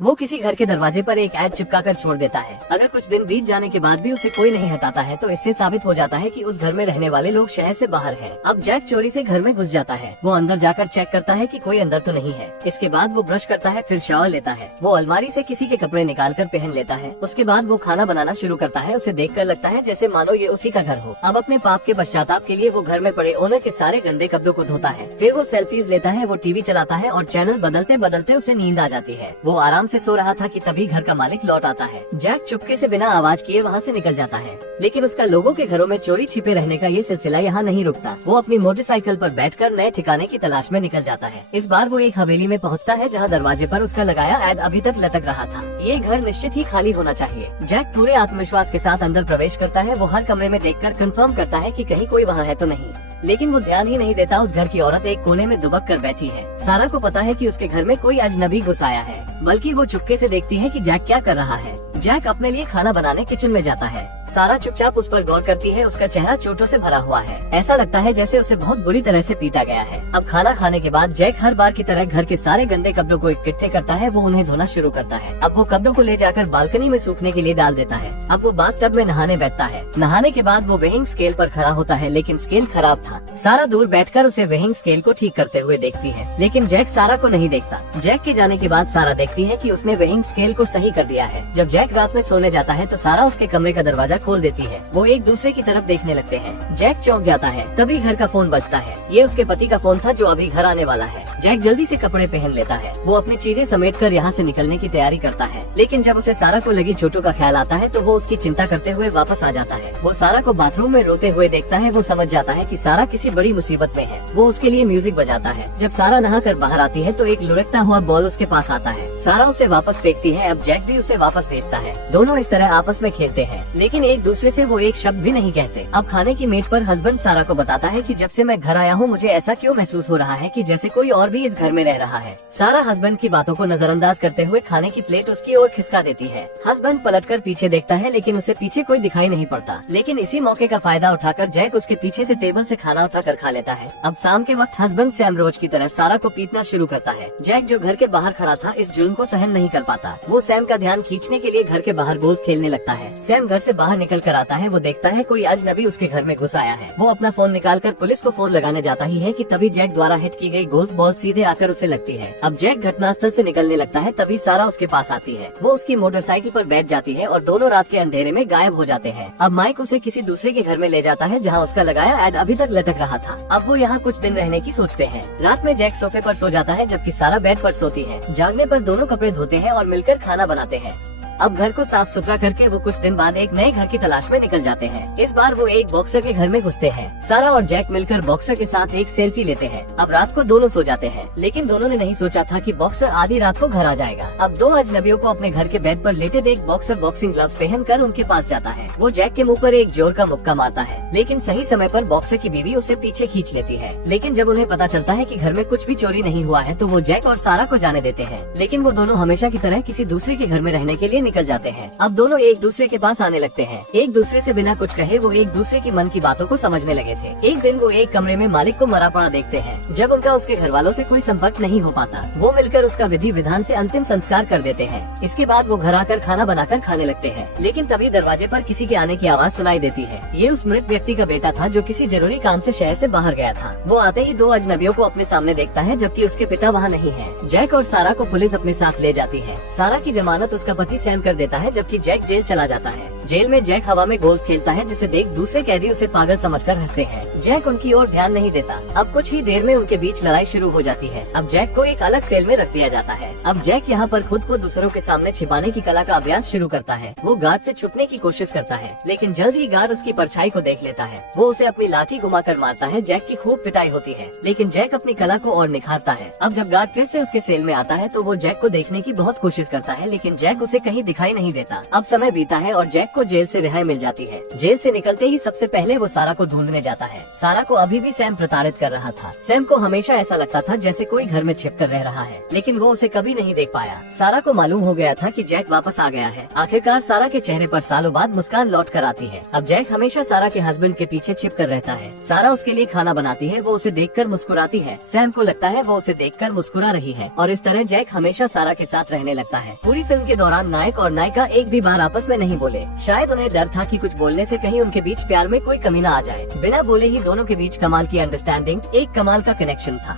वो किसी घर के दरवाजे पर एक ऐड चिपका कर छोड़ देता है। अगर कुछ दिन बीत जाने के बाद भी उसे कोई नहीं हटाता है तो इससे साबित हो जाता है कि उस घर में रहने वाले लोग शहर से बाहर हैं। अब जैक चोरी से घर में घुस जाता है। वो अंदर जाकर चेक करता है कि कोई अंदर तो नहीं है। इसके बाद वो ब्रश करता है, फिर शावर लेता है। वो अलमारी से किसी के कपड़े निकाल कर पहन लेता है। उसके बाद वो खाना बनाना शुरू करता है। उसे देखकर लगता है जैसे मानो ये उसी का घर हो। अब अपने पाप के पश्चाताप के लिए वो घर में पड़े ओनर के सारे गंदे कपड़ों को धोता है। फिर वो सेल्फीज लेता है। वो टीवी चलाता है और चैनल बदलते बदलते उसे नींद आ जाती है। वो आराम से सो रहा था कि तभी घर का मालिक लौट आता है। जैक चुपके से बिना आवाज किए वहाँ से निकल जाता है, लेकिन उसका लोगों के घरों में चोरी छिपे रहने का ये सिलसिला यहाँ नहीं रुकता। वो अपनी मोटरसाइकिल पर बैठकर नए ठिकाने की तलाश में निकल जाता है। इस बार वो एक हवेली में पहुँचता है जहाँ दरवाजे पर उसका लगाया ऐड अभी तक लटक रहा था। ये घर निश्चित ही खाली होना चाहिए। जैक पूरे आत्मविश्वास के साथ अंदर प्रवेश करता है। वो हर कमरे में देखकर कंफर्म करता है कि कहीं कोई वहाँ है तो नहीं, लेकिन वो ध्यान ही नहीं देता। उस घर की औरत एक कोने में दुबक कर बैठी है। सारा को पता है कि उसके घर में कोई अजनबी घुस आया है, बल्कि वो चुपके से देखती है कि जैक क्या कर रहा है। जैक अपने लिए खाना बनाने किचन में जाता है। सारा चुपचाप उस पर गौर करती है। उसका चेहरा चोटों से भरा हुआ है। ऐसा लगता है जैसे उसे बहुत बुरी तरह से पीटा गया है। अब खाना खाने के बाद जैक हर बार की तरह घर के सारे गंदे कपड़ों को इकट्ठे करता है। वो उन्हें धोना शुरू करता है। अब वो कपड़ों को ले जाकर बालकनी में सूखने के लिए डाल देता है। अब वो बाथ टब में नहाने बैठता है। नहाने के बाद वो वेइंग स्केल पर खड़ा होता है, लेकिन स्केल खराब था। सारा दूर बैठकर उसे वेइंग स्केल को ठीक करते हुए देखती है, लेकिन जैक सारा को नहीं देखता। जैक के जाने के बाद सारा देखती है कि उसने वेइंग स्केल को सही कर दिया है। जब जैक रात में सोने जाता है तो सारा उसके कमरे का दरवाजा खोल देती है। वो एक दूसरे की तरफ देखने लगते हैं। जैक चौंक जाता है। तभी घर का फोन बजता है। ये उसके पति का फोन था जो अभी घर आने वाला है। जैक जल्दी से कपड़े पहन लेता है। वो अपनी चीजें समेटकर यहाँ से निकलने की तैयारी करता है, लेकिन जब उसे सारा को लगी चोटों का ख्याल आता है तो वो उसकी चिंता करते हुए वापस आ जाता है। वो सारा को बाथरूम में रोते हुए देखता है। वो समझ जाता है कि सारा किसी बड़ी मुसीबत में है। वो उसके लिए म्यूजिक बजाता है। जब सारा नहाकर बाहर आती है तो एक लुढ़कता हुआ बॉल उसके पास आता है। सारा उसे वापस फेंकती है। अब जैक भी उसे वापस भेजता है। दोनों इस तरह आपस में खेलते हैं, लेकिन एक दूसरे से वो एक शब्द भी नहीं कहते। अब खाने की मेज पर हस्बैंड सारा को बताता है कि जब से मैं घर आया हूँ मुझे ऐसा क्यों महसूस हो रहा है कि जैसे कोई और भी इस घर में रह रहा है। सारा हस्बैंड की बातों को नजरअंदाज करते हुए खाने की प्लेट उसकी ओर खिसका देती है। हस्बैंड पलटकर पीछे देखता है, लेकिन उसे पीछे कोई दिखाई नहीं पड़ता। लेकिन इसी मौके का फायदा उठाकर जैक उसके पीछे से टेबल से खाना उठाकर खा लेता है। अब शाम के वक्त हस्बैंड सैम रोज की तरह सारा को पीटना शुरू करता है। जैक जो घर के बाहर खड़ा था इस जुल्म को सहन नहीं कर पाता। वो सैम का ध्यान खींचने के लिए घर के बाहर गोल्फ खेलने लगता है। सैम घर से बाहर निकल कर आता है। वो देखता है कोई अजनबी उसके घर में घुस आया है। वो अपना फोन निकालकर पुलिस को फोन लगाने जाता ही है कि तभी जैक द्वारा हिट की गई गोल्फ बॉल सीधे आकर उसे लगती है। अब जैक घटनास्थल से निकलने लगता है, तभी सारा उसके पास आती है। वो उसकी मोटरसाइकिल पर बैठ जाती है और दोनों रात के अंधेरे में गायब हो जाते हैं। अब माइक उसे किसी दूसरे के घर में ले जाता है जहाँ उसका लगाया ऐड अभी तक लटक रहा था। अब वो यहाँ कुछ दिन रहने की सोचते हैं। रात में जैक सोफे पर सो जाता है जबकि सारा बेड पर सोती है। जागने पर दोनों कपड़े धोते हैं और मिलकर खाना बनाते हैं। अब घर को साफ सुथरा करके वो कुछ दिन बाद एक नए घर की तलाश में निकल जाते हैं। इस बार वो एक बॉक्सर के घर में घुसते हैं। सारा और जैक मिलकर बॉक्सर के साथ एक सेल्फी लेते हैं। अब रात को दोनों सो जाते हैं, लेकिन दोनों ने नहीं सोचा था कि बॉक्सर आधी रात को घर आ जाएगा। अब दो अजनबियों को अपने घर के बेड पर लेटे देख बॉक्सर बॉक्सिंग ग्लव्स पहनकर उनके पास जाता है। वो जैक के मुंह पर एक जोर का मुक्का मारता है, लेकिन सही समय पर बॉक्सर की बीवी उसे पीछे खींच लेती है। लेकिन जब उन्हें पता चलता है कि घर में कुछ भी चोरी नहीं हुआ है तो वो जैक और सारा को जाने देते हैं। लेकिन वो दोनों हमेशा की तरह किसी दूसरे के घर में रहने के लिए निकल जाते हैं। अब दोनों एक दूसरे के पास आने लगते हैं। एक दूसरे से बिना कुछ कहे वो एक दूसरे की मन की बातों को समझने लगे थे। एक दिन वो एक कमरे में मालिक को मरा पड़ा देखते हैं। जब उनका उसके घर वालों से कोई संपर्क नहीं हो पाता, वो मिलकर उसका विधि विधान से अंतिम संस्कार कर देते हैं। इसके बाद वो घर आकर खाना बनाकर खाने लगते हैं, लेकिन तभी दरवाजे पर किसी के आने की आवाज सुनाई देती है। ये उस मृत व्यक्ति का बेटा था जो किसी जरूरी काम से शहर से बाहर गया था। वो आते ही दो अजनबियों को अपने सामने देखता है, जबकि उसके पिता वहाँ नहीं है। जैक और सारा को पुलिस अपने साथ ले जाती है। सारा की जमानत उसका पति सैम कर देता है, जबकि जैक जेल चला जाता है। जेल में जैक हवा में गोल्फ खेलता है, जिसे देख दूसरे कैदी उसे पागल समझकर हंसते हैं। जैक उनकी ओर ध्यान नहीं देता। अब कुछ ही देर में उनके बीच लड़ाई शुरू हो जाती है। अब जैक को एक अलग सेल में रख दिया जाता है। अब जैक यहाँ पर खुद को दूसरों के सामने छिपाने की कला का अभ्यास शुरू करता है। वो गार्ड से छुपने की कोशिश करता है, लेकिन जल्द ही गार्ड उसकी परछाई को देख लेता है। वो उसे अपनी लाठी घुमाकर मारता है। जैक की खूब पिटाई होती है, लेकिन जैक अपनी कला को और निखारता है। अब जब गार्ड फिर से उसके सेल में आता है तो वो जैक को देखने की बहुत कोशिश करता है, लेकिन जैक उसे कहीं दिखाई नहीं देता। अब समय बीता है और जैक को जेल से रिहाई मिल जाती है। जेल से निकलते ही सबसे पहले वो सारा को ढूंढने जाता है। सारा को अभी भी सैम प्रताड़ित कर रहा था। सैम को हमेशा ऐसा लगता था जैसे कोई घर में छिप कर रह रहा है, लेकिन वो उसे कभी नहीं देख पाया। सारा को मालूम हो गया था कि जैक वापस आ गया है। आखिरकार सारा के चेहरे पर सालों बाद मुस्कान लौट कर आती है। अब जैक हमेशा सारा के हस्बैंड के पीछे छिप कर रहता है। सारा उसके लिए खाना बनाती है, वो उसे देखकर मुस्कुराती है। सैम को लगता है वो उसे देखकर मुस्कुरा रही है और इस तरह जैक हमेशा सारा के साथ रहने लगता है। पूरी फिल्म के दौरान नायक और नायिका एक भी बार आपस में नहीं बोले। शायद उन्हें डर था कि कुछ बोलने से कहीं उनके बीच प्यार में कोई कमी न आ जाए। बिना बोले ही दोनों के बीच कमाल की अंडरस्टैंडिंग, एक कमाल का कनेक्शन था।